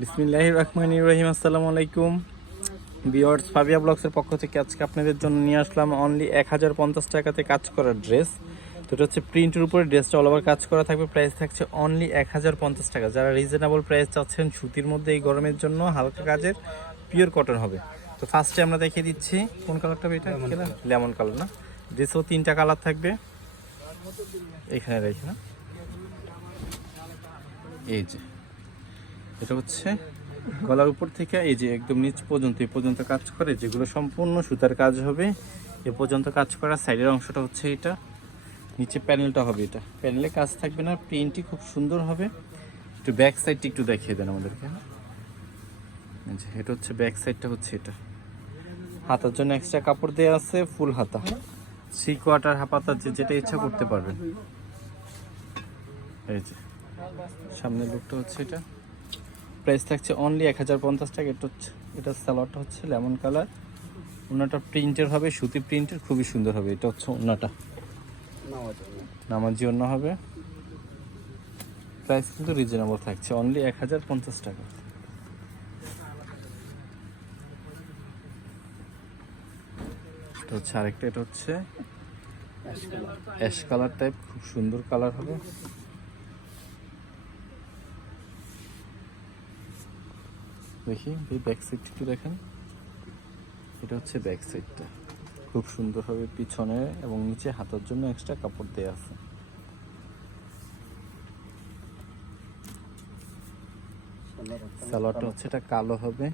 বিসমিল্লাহ রহমান রহিম আসসালামু আলাইকুম। বিয়ার্স ফাবিয়া ব্লগসের পক্ষ থেকে আজকে আপনাদের জন্য নিয়ে আসলাম অনলি এক হাজার পঞ্চাশ টাকাতে কাজ করা ড্রেস। তো এটা হচ্ছে প্রিন্টের উপরে ড্রেসটা অল ওভার কাজ করা থাকবে। প্রাইস থাকছে অনলি এক হাজার পঞ্চাশ টাকা। যারা রিজনেবল প্রাইস চাচ্ছেন সুতির মধ্যে এই গরমের জন্য হালকা কাজের পিওর কটন হবে। তো ফার্স্টে আমরা দেখিয়ে দিচ্ছি কোন কালারটা এটা? লেমন কালার না? ড্রেসও তিনটা কালার থাকবে। এখানে রেখে না এই যে এটা হচ্ছে গলার উপর থেকে এই যে একদম নিচ পর্যন্ত, এই পর্যন্ত কাজ করে, যেগুলো সম্পূর্ণ সুতার কাজ হবে, এ পর্যন্ত কাজ করা সাইডের অংশটা হচ্ছে এটা, নিচে প্যানেলটা হবে এটা। প্যানেলে কাজ থাকবে না প্রিন্টটি খুব সুন্দর হবে। একটু ব্যাক সাইডটি একটু দেখিয়ে দেন আমাদেরকে? এটা হচ্ছে ব্যাক সাইডটা হচ্ছে এটা। হাতার জন্য এক্সট্রা কাপড় দেওয়া আছে, ফুল হাতা। থ্রি কোয়ার্টার হাফাতা যে যেটা ইচ্ছা করতে পারবেন। এই যে, সামনের লোকটা হচ্ছে এটা। প্রাইস থাকছে অনলি এক হাজার পঞ্চাশ টাকা। এটা হচ্ছে এটা সালোয়ারটা হচ্ছে লেমন কালার ওনাটা প্রিন্টের হবে, সুতি প্রিন্টের খুবই সুন্দর হবে। এটা হচ্ছে ওনাটা। নামাজি অন্য হবে। প্রাইস কিন্তু রিজনেবল থাকছে অনলি এক হাজার পঞ্চাশ টাকা। এটা হচ্ছে আরেকটা, এটা হচ্ছে অ্যাশ কালার টাইপ খুব সুন্দর কালার হবে। দেখি, এই ব্যাক সাইডটা একটু দেখেন। এটা হচ্ছে ব্যাক সাইডটা খুব সুন্দর হবে পিছনে এবং নিচে হাতার জন্য এক্সট্রা কাপড় দেওয়া আছে। সালোয়ারটা হচ্ছে এটা কালো হবে।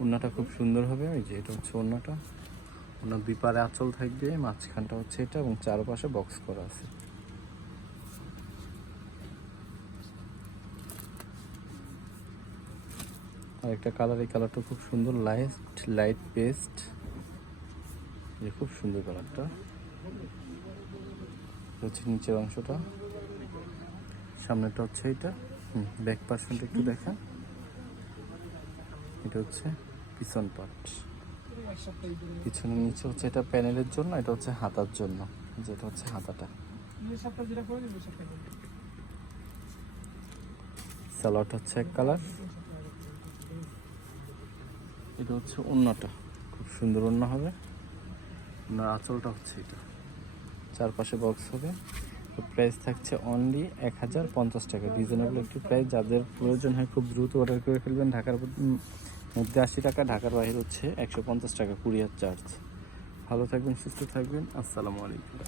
ওড়নাটা খুব সুন্দর হবে। ওই যে এটা হচ্ছে ওড়নাটা। ওনার দুই পারে আঁচল থাকবে, মাঝখানটা হচ্ছে এটা এবং চারপাশে বক্স করা আছে। আর একটা কালার এই কালারটা খুব সুন্দর লাইট লাইট পেস্ট এই খুব সুন্দর কালারটা হচ্ছে নিচের অংশটা। সামনেটা হচ্ছে এটা হুম ব্যাক পার্সনটা একটু দেখা। এটা হচ্ছে পিছন পার্ট পিছনের নিচে হচ্ছে এটা প্যানেলের জন্য, এটা হচ্ছে হাতার জন্য। যেটা হচ্ছে হাতাটা। সালোয়ারটা হচ্ছে এক কালার এটা হচ্ছে অন্যটা খুব সুন্দর অন্য হবে। ওনার আঁচলটা হচ্ছে এটা। চারপাশে বক্স হবে। প্রাইস থাকছে অনলি এক হাজার পঞ্চাশ টাকা। রিজনেবল একটি প্রাইস যাদের প্রয়োজন হয় খুব দ্রুত অর্ডার করে ফেলবেন। ঢাকার মধ্যে আশি টাকা, ঢাকার বাইরে হচ্ছে একশো পঞ্চাশ টাকা, কুরিয়ার চার্জ ভালো থাকবেন, সুস্থ থাকবেন। আসসালামু আলাইকুম।